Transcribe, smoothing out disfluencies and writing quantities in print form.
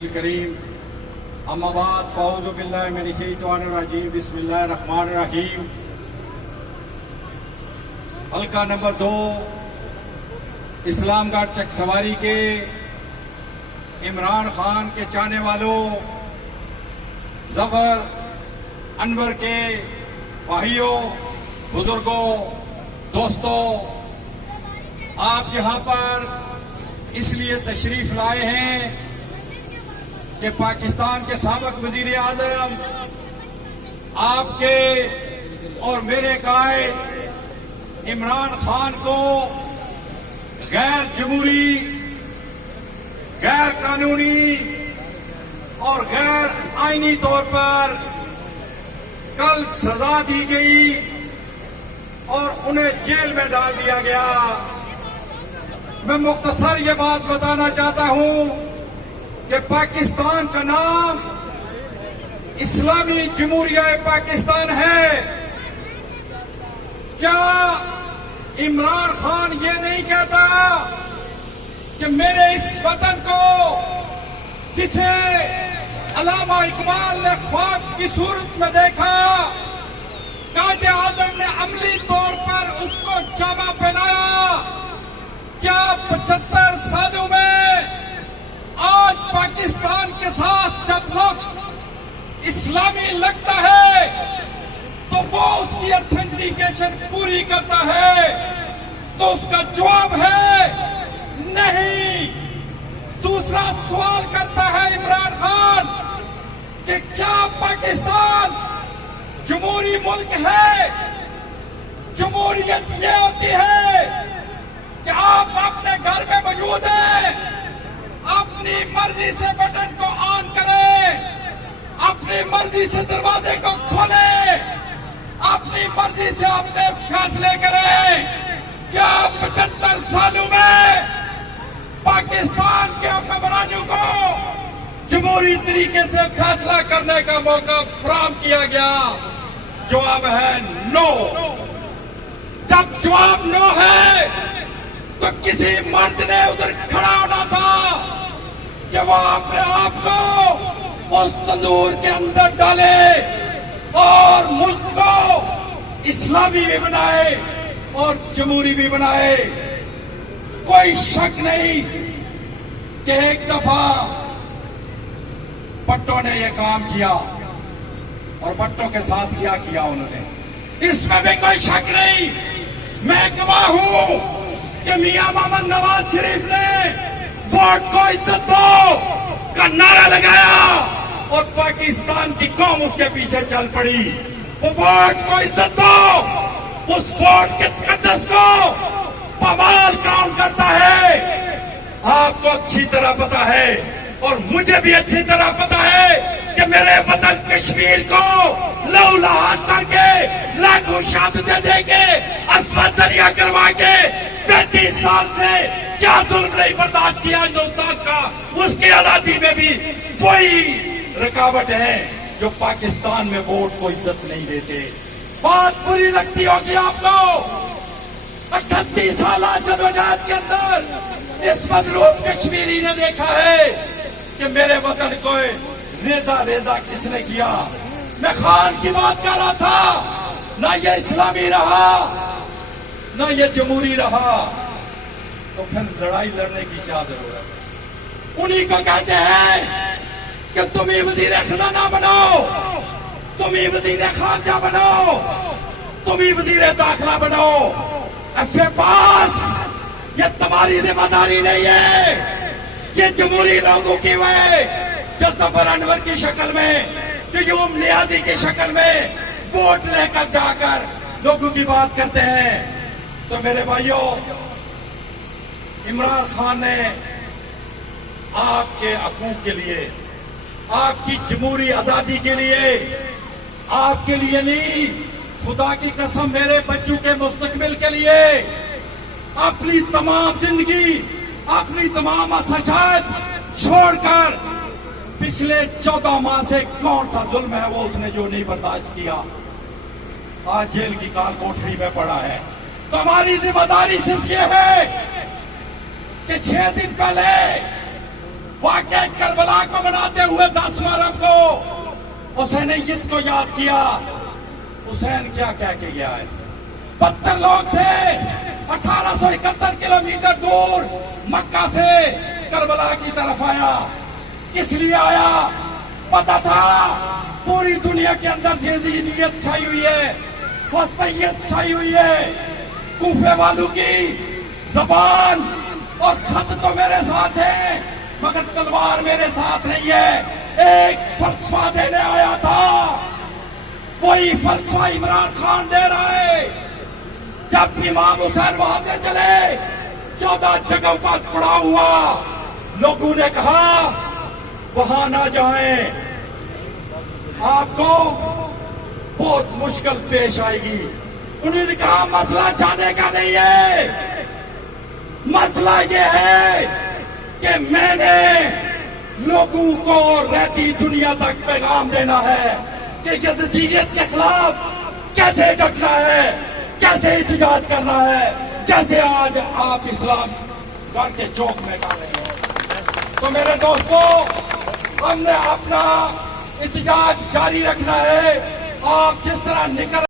الکریم اما بعد فاعوذ باللہ من الشیطان الرجیم بسم اللہ الرحمن الرحیم۔ حلقہ نمبر 2 اسلام گڑھ چک سواری کے عمران خان کے چاہنے والوں، ظفر انور کے بھائیوں، بزرگوں، دوستوں، آپ یہاں پر اس لیے تشریف لائے ہیں کہ پاکستان کے سابق وزیر اعظم آپ کے اور میرے قائد عمران خان کو غیر جمہوری، غیر قانونی اور غیر آئینی طور پر کل سزا دی گئی اور انہیں جیل میں ڈال دیا گیا۔ میں مختصر یہ بات بتانا چاہتا ہوں کہ پاکستان کا نام اسلامی جمہوریہ پاکستان ہے۔ کیا عمران خان یہ نہیں کہتا کہ میرے اس وطن کو جسے علامہ اقبال نے خواب کی صورت میں دیکھا، قائد اعظم نے عملی طور پر اس کو جامہ پہنایا، کیا 75 سالوں میں آج پاکستان کے ساتھ جب لفظ اسلامی لگتا ہے تو وہ اس کی اتھینٹیکیشن پوری کرتا ہے؟ تو اس کا جواب ہے نہیں۔ دوسرا سوال کرتا ہے عمران خان کہ کیا پاکستان جمہوری ملک ہے؟ جمہوریت یہ ہوتی ہے کہ آپ اپنے گھر میں موجود ہیں، اپنی مرضی سے بٹن کو آن کریں، اپنی مرضی سے دروازے کو کھولیں، اپنی مرضی سے اپنے فیصلے کریں۔ کیا 75 سالوں میں پاکستان کے حکمرانوں کو جمہوری طریقے سے فیصلہ کرنے کا موقع فراہم کیا گیا؟ جواب ہے نو۔ جب جواب نو ہے تو کسی مرد نے ادھر کھڑا ہونا تھا کہ وہ اپنے آپ کو اس تندور کے اندر ڈالے اور ملک کو اسلامی بھی بنائے اور جمہوری بھی بنائے۔ کوئی شک نہیں کہ ایک دفعہ بھٹو نے یہ کام کیا اور بھٹو کے ساتھ کیا انہوں نے، اس میں بھی کوئی شک نہیں۔ میں گواہ ہوں کہ میاں محمد نواز شریف نے ووٹ کو عزت دو کا نعرہ لگایا اور پاکستان کی قوم اس کے پیچھے چل پڑی۔ وہ ووٹ کو عزت دو، اس ووٹ کے تقدس کو پامال کام کرتا ہے۔ آپ کو اچھی طرح پتا ہے اور مجھے بھی اچھی طرح پتا ہے کہ میرے وطن کشمیر کو لہو لہان کر کے، لاکھوں شہادتیں دے کے، عصمت دریا کروا کے 35 سال سے کیا ظلم نہیں برداشت کیا ہندوستان کا، اس کی آزادی میں بھی وہی رکاوٹ ہے جو پاکستان میں ووٹ کو عزت نہیں دیتے۔ بات بری لگتی ہوگی آپ کو۔ 38 سالہ جدوجہد کے اندر اس مظلوم کشمیری نے دیکھا ہے کہ میرے وطن کو ریزہ ریزہ کس نے کیا۔ میں خان کی بات کر رہا تھا، نہ یہ اسلامی رہا نہ یہ جمہوری رہا، تو پھر لڑائی لڑنے کی کیا ضرورت؟ انہی کو کہتے ہیں کہ تم ہی وزیر خزانہ بنو، تم ہی وزیر خارجہ بنو، تم ہی وزیر داخلہ بنو۔ ایسے پاس یہ تمہاری ذمہ داری نہیں ہے، یہ جمہوری لوگوں کی ہے جو ظفر انور کی شکل میں، قیوم نیازی کی شکل میں ووٹ لے کر جا کر لوگوں کی بات کرتے ہیں۔ تو میرے بھائیوں، عمران خان نے آپ کے حقوق کے لیے، آپ کی جمہوری آزادی کے لیے، آپ کے لیے نہیں، خدا کی قسم میرے بچوں کے مستقبل کے لیے اپنی تمام زندگی، اپنی تمام خواہشات چھوڑ کر پچھلے 14 ماہ سے کون سا ظلم ہے وہ اس نے جو نہیں برداشت کیا، آج جیل کی کال کوٹھری میں پڑا ہے۔ تو ہماری ذمہ داری صرف یہ ہے کہ 6 دن پہلے واقعہ کربلا کو مناتے ہوئے 10 محرم کو حسینیت کو یاد کیا. حسین کیا کہہ کے گیا ہے؟ 72 لوگ تھے 1871 کلومیٹر دور مکہ سے کربلا کی طرف آیا. کس لیے آیا؟ پتا تھا پوری دنیا کے اندر ذہنیت چھائی ہوئی ہے، فلسطینیت چھائی ہوئی ہے. کوفے والوں کی زبان اور خط تو میرے ساتھ ہے مگر تلوار میرے ساتھ نہیں ہے. ایک فلسفہ دینے آیا تھا، وہی فلسفہ عمران خان دے رہا ہے. جب امام حسین وہاں سے چلے 14 جگہوں کا پڑا ہوا، لوگوں نے کہا وہاں نہ جائیں، آپ کو بہت مشکل پیش آئے گی. انہوں نے کہا مسئلہ جانے کا نہیں ہے، مسئلہ یہ ہے کہ میں نے لوگوں کو رہتی دنیا تک پیغام دینا ہے کہ یزیدیت کے خلاف کیسے ڈٹنا ہے، کیسے احتجاج کرنا ہے، جیسے آج آپ اسلام گھر کے چوک میں کر رہے ہیں. تو میرے دوستو، ہم نے اپنا احتجاج جاری رکھنا ہے. آپ جس طرح نکل